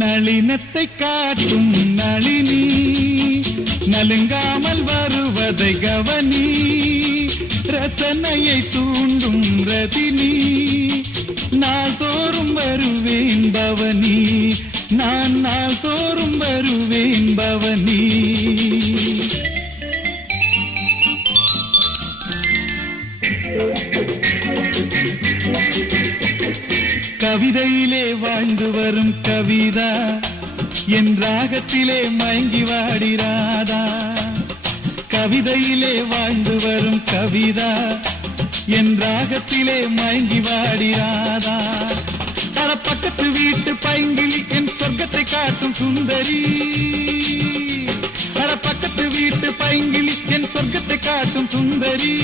நளினத்தை காட்டும் நளினி நலுங்காமல் வருவதை கவனி ரசனையை தூண்டும் ரதினி நாள்தோறும் வருவேன் பவனி நான் நாள்தோறும் வருவேன் பவனி கவிதையிலே வாழ்ந்து வரும் கவிதா என் ராகத்திலே மயங்கி வாடிராதா கவிதையிலே வாழ்ந்து வரும் கவிதா என் ராகத்திலே மயங்கி வாடிராதா அட பக்கத்து வீட்டு பைங்கிலி என் சொர்க்கத்தை காட்டும் சுந்தரி அட பக்கத்து வீட்டு பைங்கிலி என் சொர்க்கத்தை காட்டும் சுந்தரி